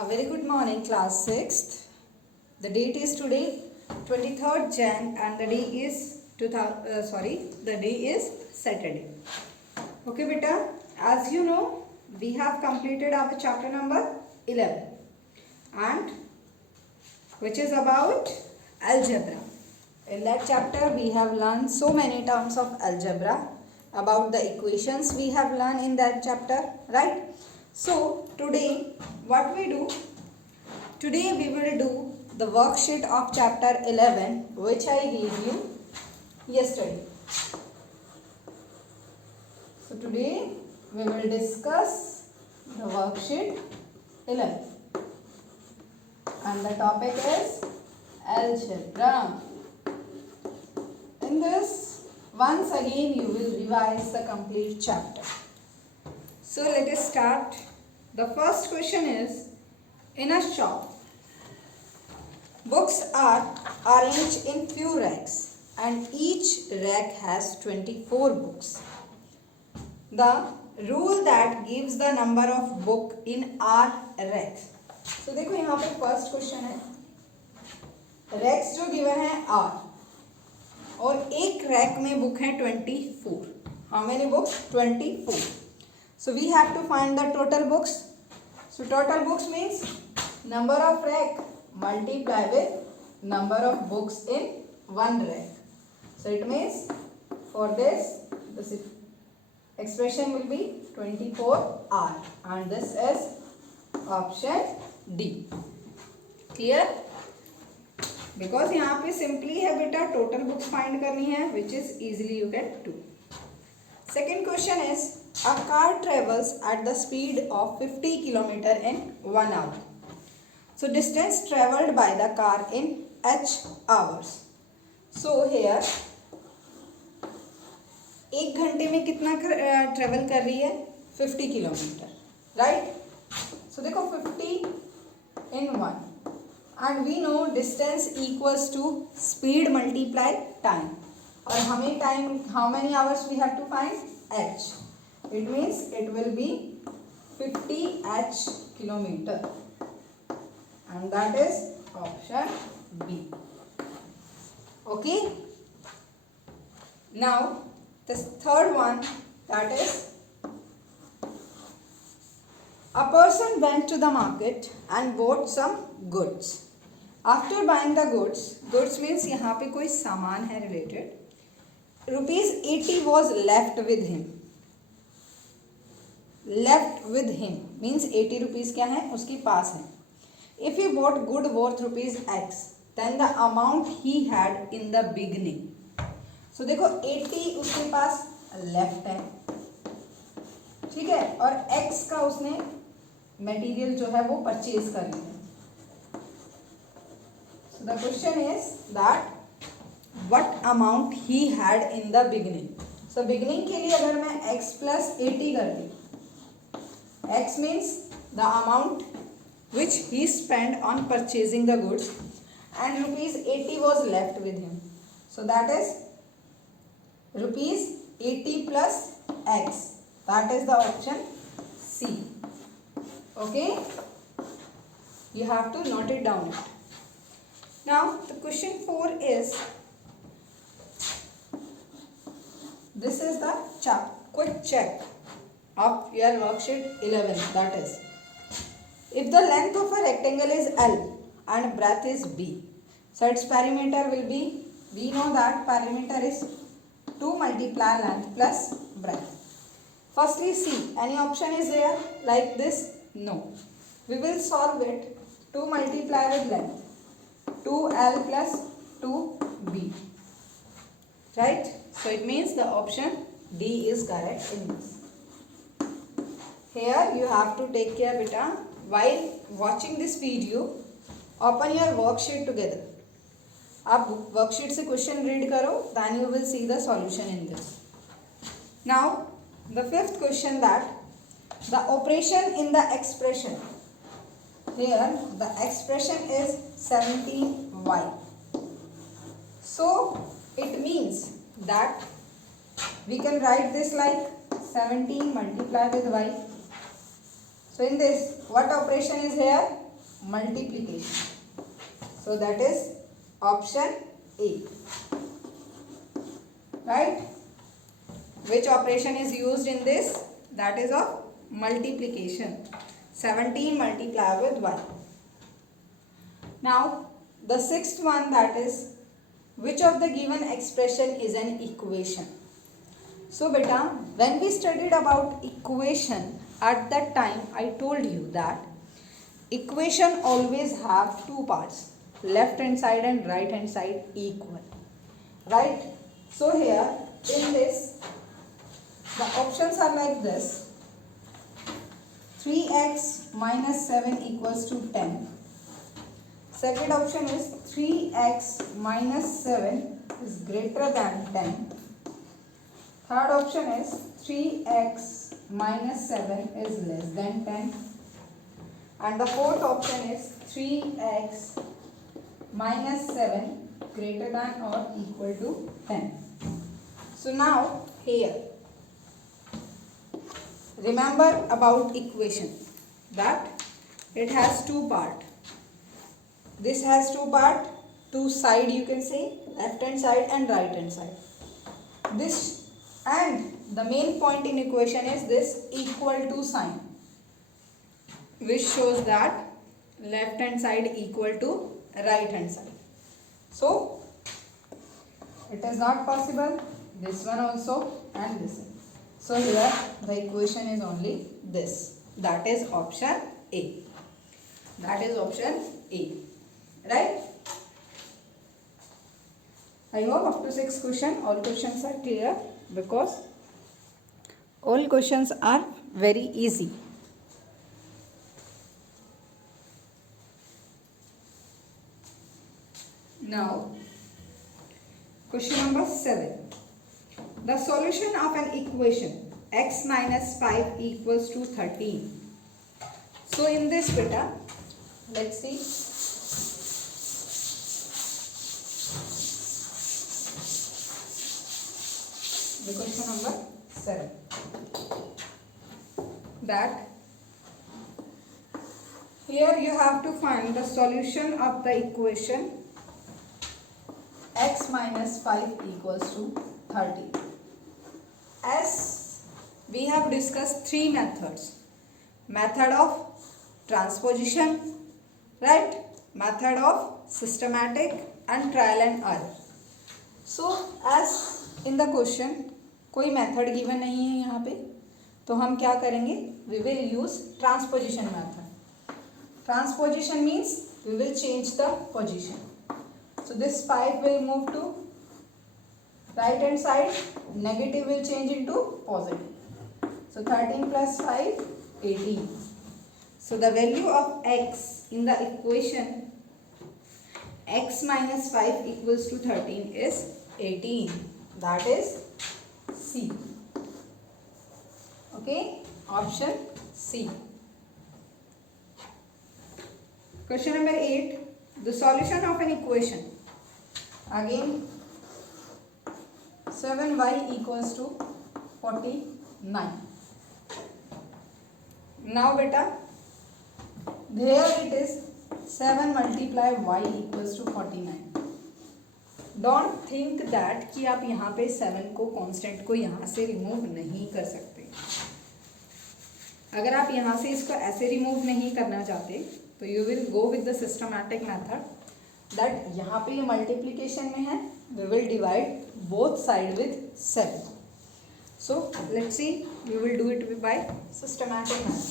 A very good morning, class 6th. The date is today 23rd Jan and the day is Saturday. Okay beta, as you know, we have completed our chapter number 11 and which is about algebra. In that chapter we have learned so many terms of algebra, about the equations we have learned in that chapter, right? So today what we do? Today we will do the worksheet of chapter 11 which I gave you yesterday. So today we will discuss the worksheet 11 and the topic is algebra. In this, once again you will revise the complete chapter. So let us start. The first question is, in a shop, books are arranged in few racks and each rack has 24 books. The rule that gives the number of book in R racks. So देखो यहाँ पे first question है, racks जो given है R और एक rack में book है 24. How many books? 24. So we have to find the total books. So total books means number of rack multiply with number of books in one rack. So it means for this expression will be 24R and this is option D. Clear? Because यहाँ पे simply है बेटा total books find करनी है, which is easily you get 2. Second question is, a car travels at the speed of 50 km in 1 hour. So distance traveled by the car in h hours. So here 1 घंटे में कितना travel कर रही है? 50 kilometre, right? सो देखो 50 in 1 and we know distance equals to speed multiply time. और हमें time, how many hours we have to find? h. It means it will be 50 h kilometer and that is option B. Okay. Now the third one, that is, a person went to the market and bought some goods. After buying the goods means यहाँ पे कोई सामान है related, ₹80 was left with him. Left with him means 80 rupees क्या है? उसके पास है. If he bought good worth ₹X, then the amount he had in the beginning. So देखो 80 उसके पास लेफ्ट है, ठीक है, और x का उसने मटेरियल जो है वो परचेज कर लिया. So the question is that what amount he had in the beginning. So beginning के लिए अगर मैं x plus 80 कर दी, x means the amount which he spent on purchasing the goods and ₹80 was left with him. So that is ₹80 plus x. That is the option C. Okay? You have to note it down. Now the question 4 is, this is the quick check of your worksheet 11. That is, if the length of a rectangle is L and breadth is B, so its perimeter will be, we know that perimeter is 2 multiply length plus breadth. Firstly C, any option is there like this? No. We will solve it. 2 multiply with length, 2L plus 2B, right? So it means the option D is correct in this. Here you have to take care beta, while watching this video open your worksheet together. आप worksheet से question read करो, then you will see the solution in this. Now the fifth question, that the operation in the expression, here the expression is 17y. So it means that we can write this like 17 multiply with y. So in this, what operation is here? multiplication. So that is option A. Right? Which operation is used in this? That is of multiplication. 17 multiplied with 1. Now the sixth one, that is, which of the given expression is an equation? So beta, when we studied about equation, at that time I told you that equation always have two parts, left hand side and right hand side equal. Right? So here in this, the options are like this: 3x minus 7 equals to 10. Second option is 3x minus 7 is greater than 10. Third option is 3x minus 7 is less than 10. And the fourth option is 3x minus 7 greater than or equal to 10. So now here, remember about equation that it has two parts. This has two parts, two side you can say, left hand side and right hand side. This, and the main point in equation is this equal to sign, which shows that left hand side equal to right hand side. So it is not possible, this one also and this one. So here the equation is only this, that is option A. That is option A. Right? I hope up to 6 question, all questions are clear, because all questions are very easy. Now, question number 7. The solution of an equation x minus 5 equals to 13. So in this beta, let's see. The question number 7. That here you have to find the solution of the equation x minus 5 equals to 13. As we have discussed three methods: method of transposition, right, method of systematic and trial and error. So as in the question कोई method given नहीं है यहाँ पे, तो हम क्या करेंगे? We will use transposition method. Transposition means we will change the position. So this 5 will move to right hand side, negative will change into positive. So 13 plus 5, 18. So the value of x in the equation x minus 5 equals to 13 is 18. That is C. Okay, option C. Question number 8. The solution of an equation. Again, 7y equals to 49. Now beta, there it is 7 multiply y equals to 49. Don't think that कि आप यहाँ पे 7 को constant को यहाँ से remove नहीं कर सकते. अगर आप यहाँ से इसको ऐसे रिमूव नहीं करना चाहते तो you will go with the systematic method. That यहाँ पे ये मल्टीप्लिकेशन में है, we will divide both side with 7. So let's see, we will do it by systematic method.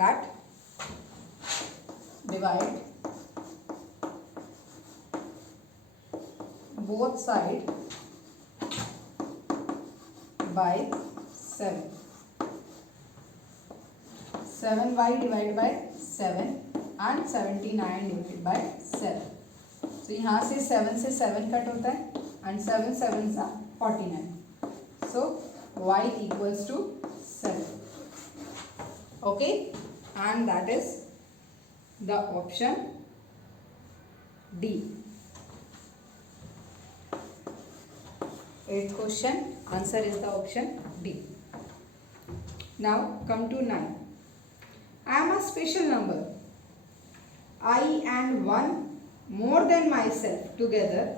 That divide both side by 7. 7y divided by 7 and 79 divided by 7. So यहाँ से 7 से 7 cut होता है and 7 7 सा 49. So y equals to 7. Okay, and that is the option D. 8th question, answer is the option D. Now come to 9. I am a special number. I and one more than myself together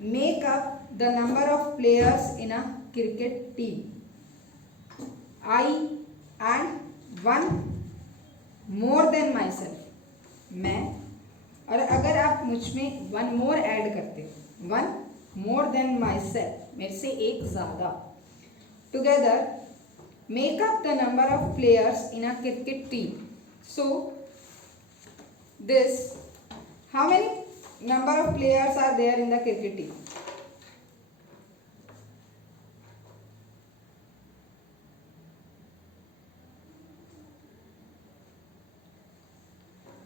make up the number of players in a cricket team. I and one more than myself. मैं, और अगर आप मुझ में one more add करते, one more than my self, मेरे से एक ज़्यादा, together make up the number of players in a cricket team. So this, how many number of players are there in the cricket team?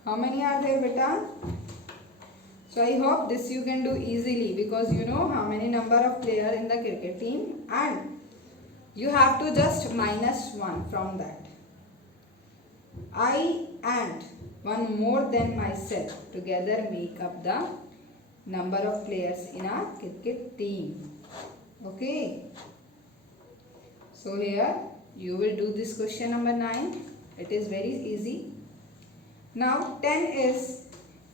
How many are there, beta? So I hope this you can do easily because you know how many number of player in the cricket team, and you have to just minus 1 from that. I and one more than myself together make up the number of players in a cricket team. Okay. So here you will do this question number 9. It is very easy. Now 10 is,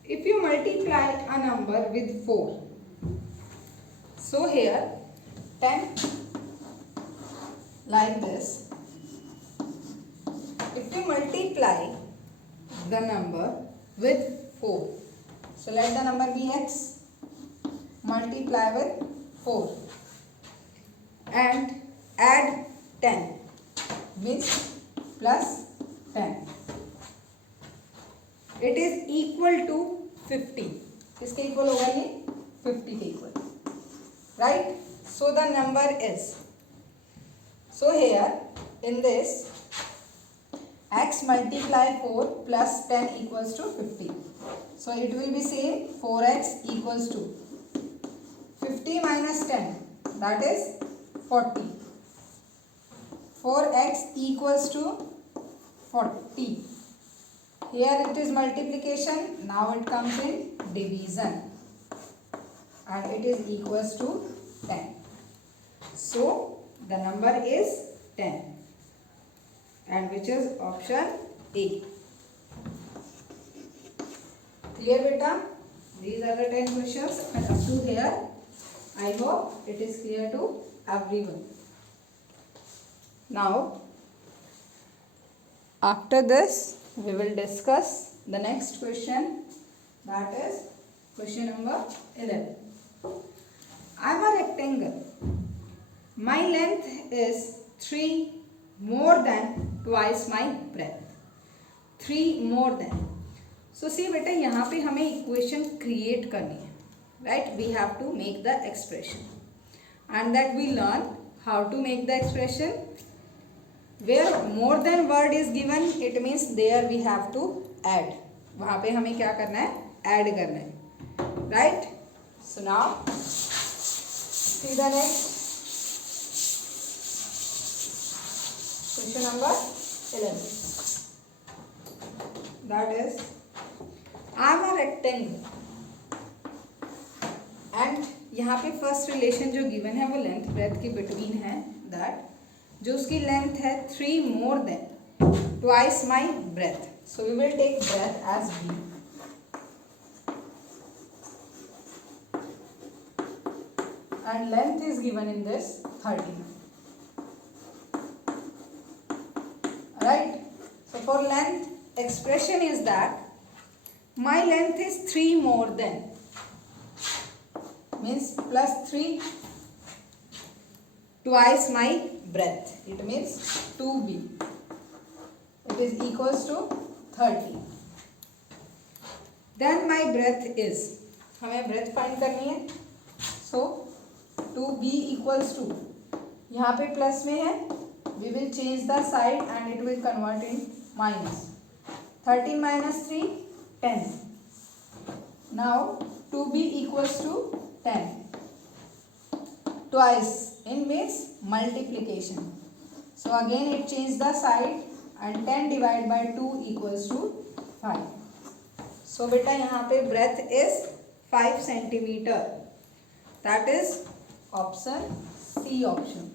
if you multiply a number with 4. So here 10 like this. If you multiply the number with 4, so let the number be x, multiply with 4 and add 10 means plus 10. It is equal to 50. किसके equal होगा ये? 50 के equal, right? So the number is, so here in this x multiply 4 plus 10 equals to 50. So it will be same, 4x equals to 50 minus 10, that is 40. 4x equals to 40. Here it is multiplication, now it comes in division and it is equals to 10. So the number is 10, and which is option A. Clear beta? These are the 10 questions, and up to here I hope it is clear to everyone. Now after this we will discuss the next question, that is question number 11. I am a rectangle. My length is 3 more than twice my breadth. 3 more than. So see बेटा, यहाँ पे हमें equation create करनी है, right? We have to make the expression, and that we learn how to make the expression. Where more than word is given, it means there we have to add. वहाँ पे हमें क्या करना है? Add करना है, right? So now see the next question number 11. That is, I am a rectangle. And यहाँ पे first relation जो given है वो length breadth के between है, that जो उसकी लेंथ है 3 more than twice my breadth. So we will take breadth as b. And length is given in this 30. Right? So for length, expression is that my length is 3 more than, means plus 3 twice my breadth, it means 2b. It is equals to 30. Then my breadth is, हमें breadth find करनी है, so 2b equals to, यहाँ पे plus में है, we will change the side and it will convert in minus. 13 minus 3, 10. Now 2b equals to 10. Twice in means multiplication. So again it changes the side and 10 divided by 2 equals to 5. So beta यहाँ पे breadth is 5 centimeter. That is option C option.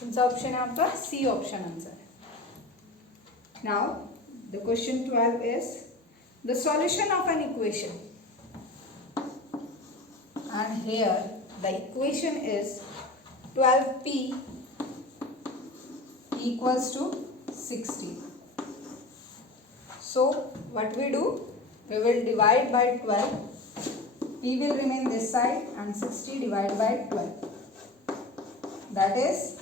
कौन सा option है आपका? C option answer है. Now the question 12 is the solution of an equation, and here the equation is 12p equals to 60. So what we do, we will divide by 12, p will remain this side and 60 divided by 12, that is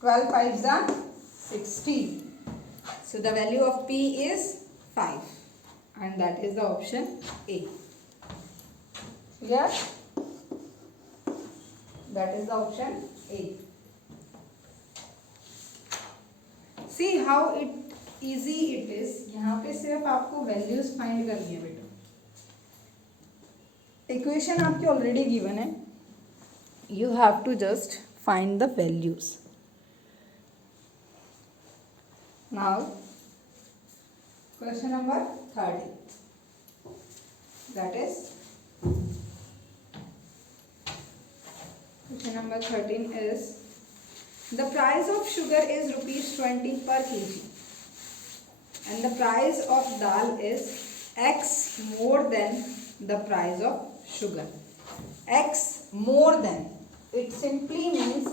12 5s are 60. So the value of p is 5 and that is the option A. Clear? That is the option A. See how easy it is. यहाँ पे सिर्फ आपको values find करनी है बेटा. Equation आपकी already given है. You have to just find the values. Now question number 30. That is question number 13 is the price of sugar is rupees 20 per kg and the price of dal is x more than the price of sugar. X more than, it simply means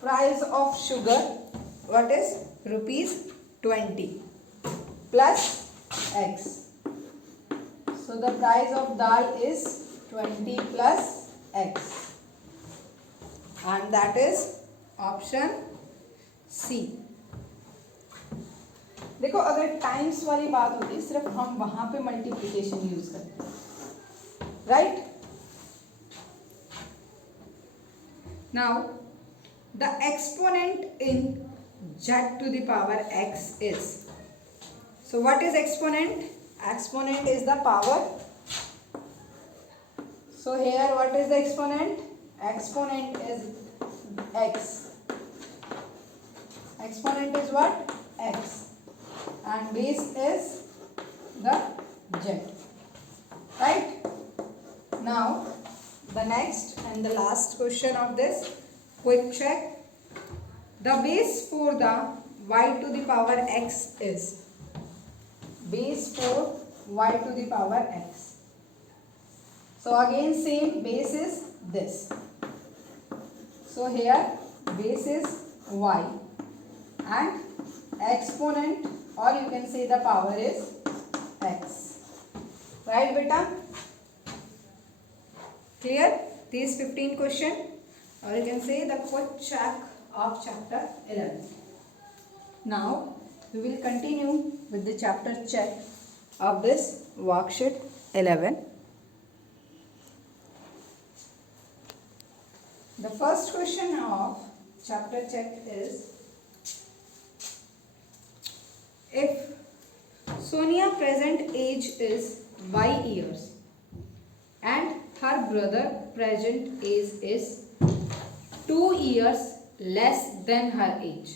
price of sugar, what is rupees 20 plus x. So the price of dal is 20 plus x and that is option C. देखो अगर times वाली बात होती सिर्फ हम वहां पे multiplication use करते हैं, right? Now the exponent in z to the power x is, so what is exponent? Exponent is the power. So here what is the exponent? Exponent is x. Exponent is what? X. And base is the z. Right? Now the next and the last question of this quick check. The base for the y to the power x is, base for y to the power x. So again same, base is this. So here base is y and exponent or you can say the power is x. Right beta? Clear? These 15 question or you can say the quick check of chapter 11. Now we will continue with the chapter check of this worksheet 11. The first question of chapter check is, if Sonia present age is y years and her brother present age is 2 years less than her age,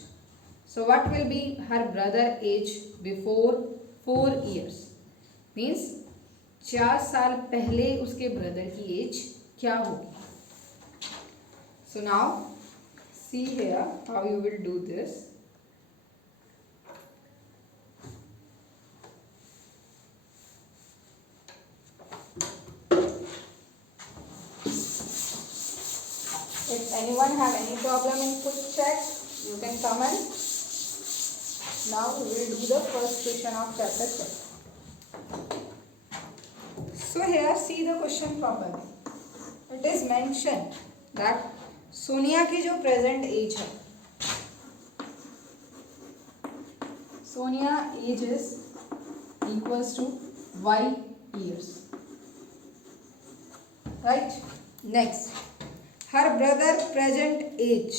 so what will be her brother age before 4 years? Means 4 साल पहले उसके brother की as क्या होगी? So now see here how you will do this. If anyone have any problem in quick check, you can comment. Now we will do the first question of chapter check. So here see the question properly. It is mentioned that Sonia की जो present age है, Sonia age is equals to y years, right? Next, her brother present age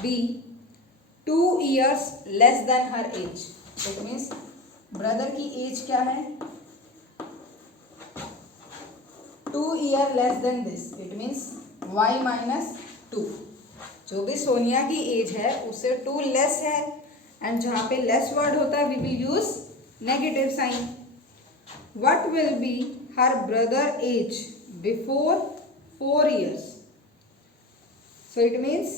be 2 years less than her age. It means brother की as क्या है? 2 year less than this. It means y minus 2. जो भी सोनिया की as है उससे 2 less है and जहाँ पे लेस वर्ड होता है we will use negative sign. What will be her brother age before 4 years? So it means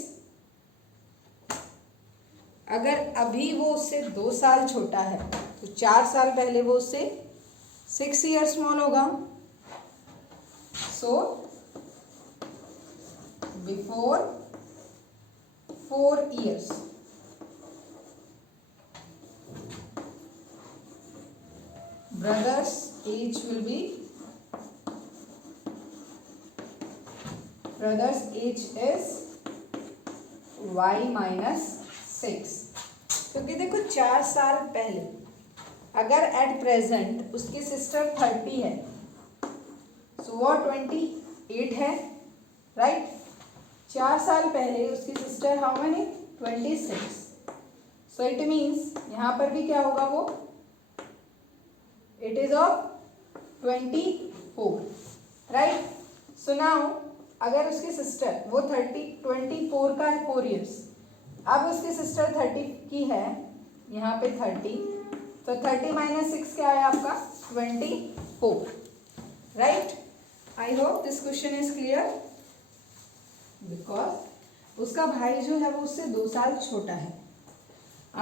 अगर अभी वो उससे 2 साल छोटा है तो 4 साल पहले वो उससे 6 ईयर स्मॉल होगा. So before 4 years, brother's age will be, brother's age is y minus 6. क्योंकि देखो 4 साल पहले अगर एट प्रेजेंट उसकी सिस्टर 30 है सो वो 28 है, राइट. 4 साल पहले उसकी sister how many 26. So it means यहाँ पर भी क्या होगा, वो it is of 24, right. So now अगर उसकी सिस्टर वो 24 का है 4 years, अब उसकी सिस्टर 30 की है, यहाँ पे 30, तो 30 माइनस 6 क्या है आपका 24, right. I hope this question is clear. Because उसका भाई जो है वो उससे 2 साल छोटा है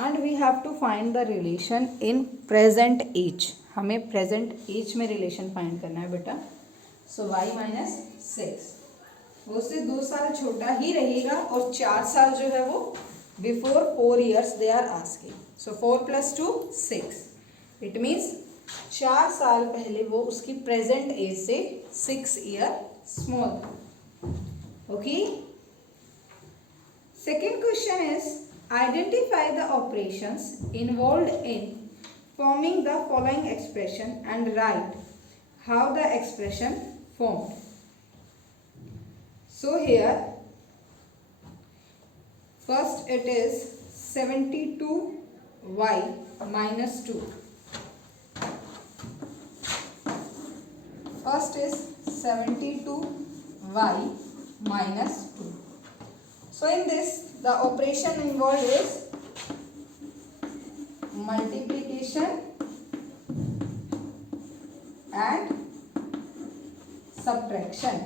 and we have to find the relation in present age. हमें प्रेजेंट एज में रिलेशन फाइंड करना है बेटा. सो y माइनस 6 वो उससे 2 साल छोटा ही रहेगा और 4 साल जो है वो before 4 years they are asking. So 4 + 2 6. It means 4 साल पहले वो उसकी प्रेजेंट एज से 6 year स्मॉल था. Okay. Second question is identify the operations involved in forming the following expression and write how the expression formed. So here first it is 72y minus 2. First is 72y minus 2. So in this the operation involved is multiplication and subtraction.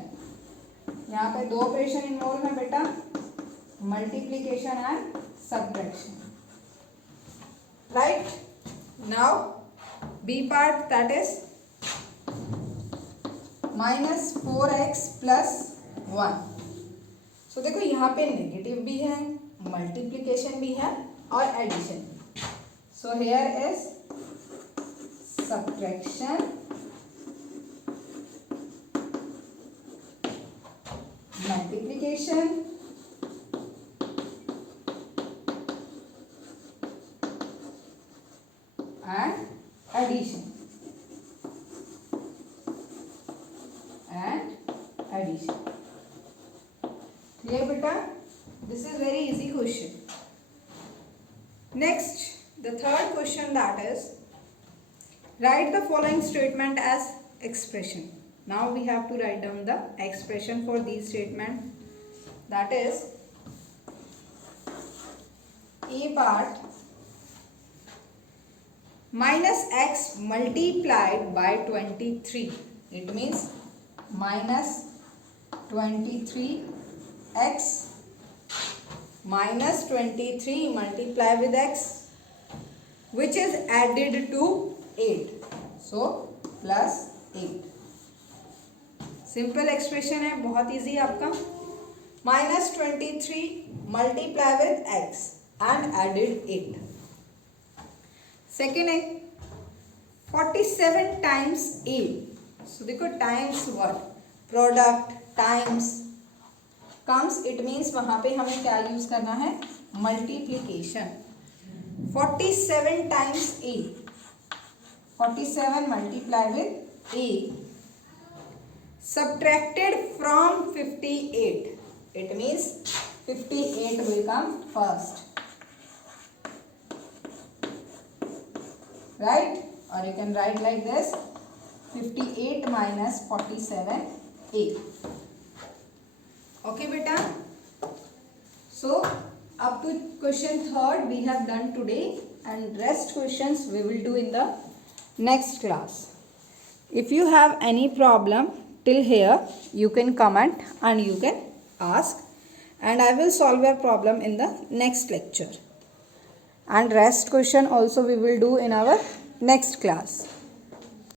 यहाँ पे 2 operation involve है बेटा, multiplication and subtraction, right. Now B part that is -4x + 1. So देखो यहाँ पे negative भी है, multiplication भी है और addition. So here is subtraction, multiplication and addition. Clear beta? This is very easy question. Next, the third question, that is write the following statement as expression. Now we have to write down the expression for these statement. That is A part minus x multiplied by 23. It means minus 23x minus 23 multiply with x which is added to 8. So plus 8. Simple expression है, बहुत easy आपका. -23 multiply with x and added 8. Second है 47 times a. So देखो times what, product times comes, it means वहां पे हमें क्या use करना है, multiplication. 47 times a, 47 multiply with a subtracted from 58. It means 58 will come first, right? Or you can write like this, 58 minus 47a. Okay beta? So up to question third we have done today, and rest questions we will do in the next class. If you have any problem till here, you can comment and you can ask, and I will solve your problem in the next lecture. and rest question also we will do in our next class.